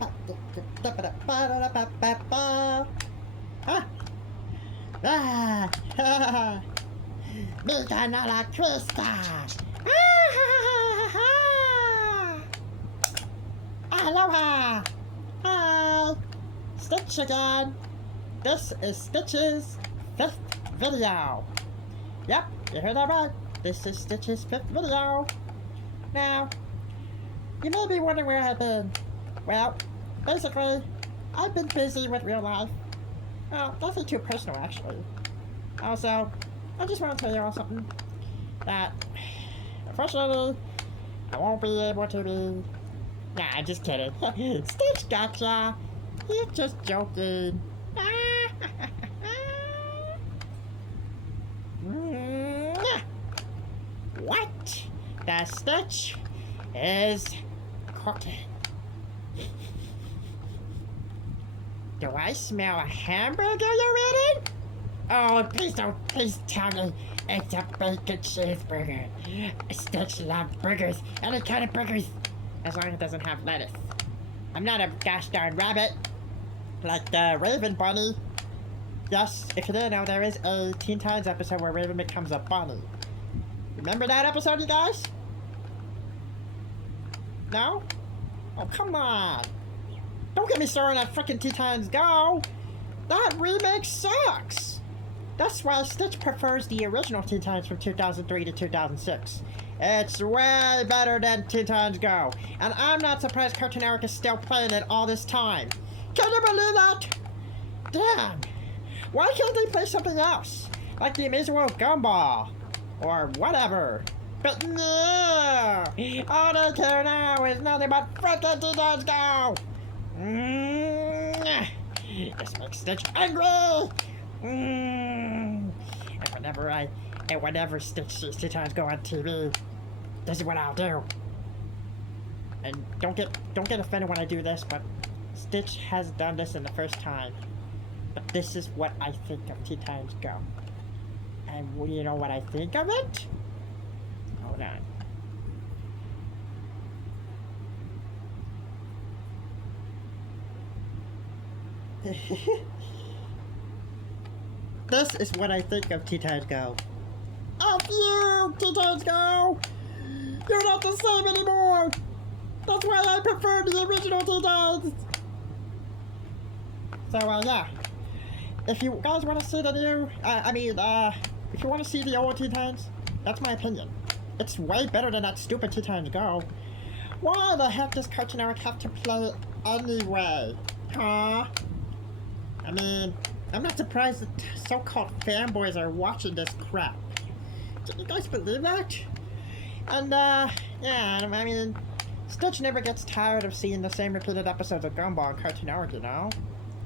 Huh? Ah, Mika no la twista. Aloha. Hi. Stitch again. This is Stitch's 5th video. Yep, you heard that right. This is Stitch's 5th video. Now, you may be wondering where I've been. Well, basically, I've been busy with real life. Well, nothing too personal, actually. Also, I just want to tell you all something. That, unfortunately, I won't be able to be... Nah, I'm just kidding. Stitch gotcha. He's just joking. What? The Stitch is cooking. Do I smell a hamburger you're eating? Oh, please tell me it's a bacon cheeseburger. Stitch loves burgers, any kind of burgers, as long as it doesn't have lettuce. I'm not a gosh darn rabbit, like the Raven Bunny. Yes, if you didn't know, there is a Teen Titans episode where Raven becomes a bunny. Remember that episode, you guys? No? Oh, come on. Don't get me started on frickin' Teen Titans Go! That remake sucks! That's why Stitch prefers the original Teen Titans from 2003 to 2006. It's way better than Teen Titans Go. And I'm not surprised Cartoon Network is still playing it all this time. Can you believe that? Damn. Why can't they play something else? Like the Amazing World Gumball. Or whatever. But no! All they care now is nothing but frickin' Teen Titans Go! This makes Stitch angry! And whenever Stitch sees Teen Titans Go on TV, this is what I'll do. And don't get offended when I do this, but Stitch has done this in the first time. But this is what I think of Teen Titans Go. And you know what I think of it? Hold on. This is what I think of Teen Titans Go. F you, Teen Titans Go! You're not the same anymore! That's why I prefer the original Teen Titans! So, yeah. If you guys want to see the new, if you want to see the old Teen Titans, that's my opinion. It's way better than that stupid Teen Titans Go. Why the heck does Cartoon Network have to play anyway? Huh? I mean, I'm not surprised that so-called fanboys are watching this crap. Can you guys believe that? And, yeah, I mean, Stitch never gets tired of seeing the same repeated episodes of Gumball and Cartoon Network, you know?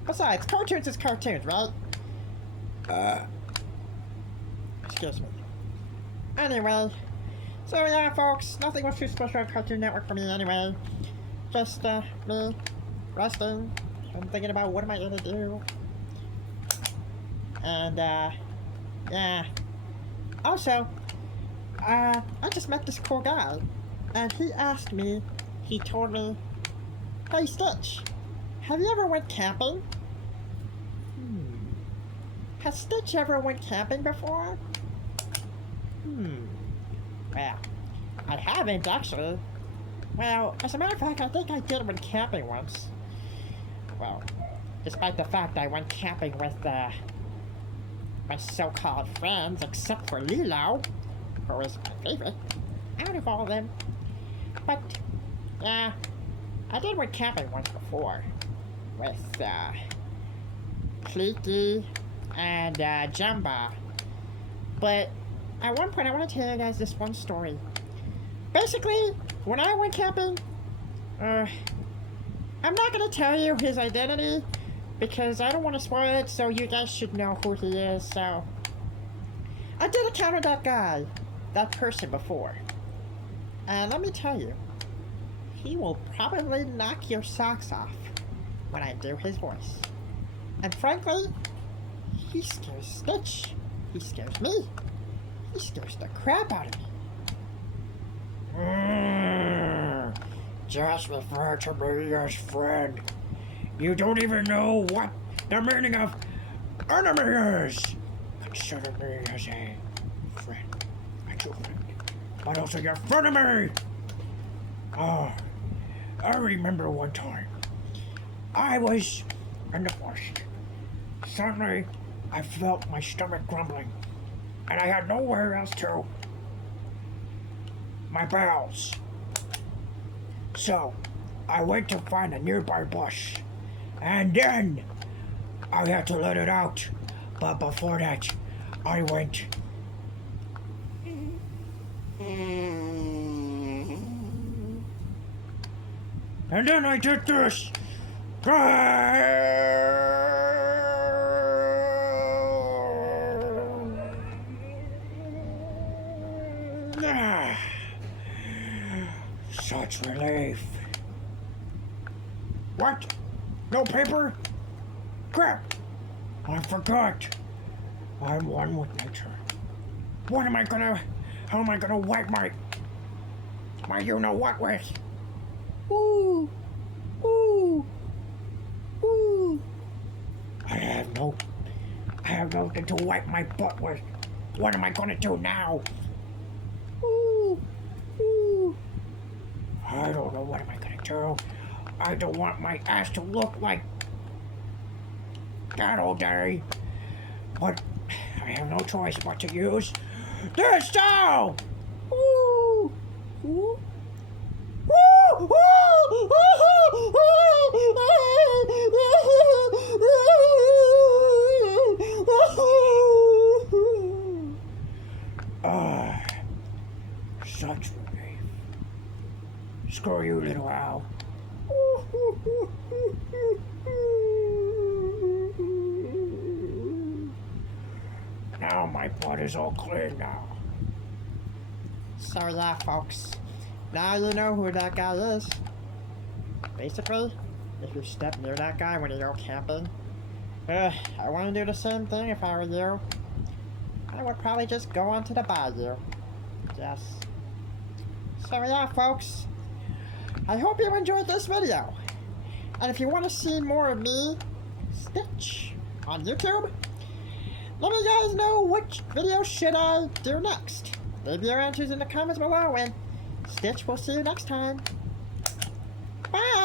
Besides, cartoons is cartoons, right? Excuse me. Anyway, so yeah, folks, nothing was too special on Cartoon Network for me anyway. Just, me, resting, and thinking about what am I gonna do. And, yeah. Also, I just met this cool guy, and he told me, hey Stitch, have you ever went camping? Has Stitch ever went camping before? Well, I haven't actually. Well, as a matter of fact, I think I did went camping once. Well, despite the fact I went camping with, my so-called friends, except for Lilo, who is my favorite out of all of them. But, yeah, I did went camping once before with, Pleaky and, Jumba. But, at one point, I want to tell you guys this one story. Basically, when I went camping, I'm not going to tell you his identity, because I don't want to spoil it, so you guys should know who he is, so... I did encounter that guy, that person before. And let me tell you, he will probably knock your socks off when I do his voice. And frankly, he scares Stitch. He scares me. He scares the crap out of me. Just refer to me as friend. You don't even know what the meaning of enemy is. Consider me as a friend, a true friend, but also your frenemy. Oh, I remember one time I was in the forest. Suddenly, I felt my stomach grumbling, and I had nowhere else to. My bowels. So, I went to find a nearby bush, and then I had to let it out. But before that, I went. And then I did this. Such relief. What? No paper? Crap! I forgot. I'm one with nature. How am I gonna wipe my you-know-what with? Ooh. Ooh. Ooh. I have nothing to wipe my butt with. What am I gonna do now? Ooh. Ooh. I don't know what am I gonna do. I don't want my ass to look like that all day. But I have no choice but to use this towel! Ooh! Ooh! Such relief. Screw you, little owl. Now my butt is all clean now. So yeah, folks. Now you know who that guy is. Basically, if you step near that guy when you go camping, I want to do the same thing if I were you. I would probably just go onto the bayou. Yes. So yeah, folks. I hope you enjoyed this video. And if you want to see more of me, Stitch, on YouTube, let me guys know which video should I do next. Leave your answers in the comments below, and Stitch will see you next time. Bye!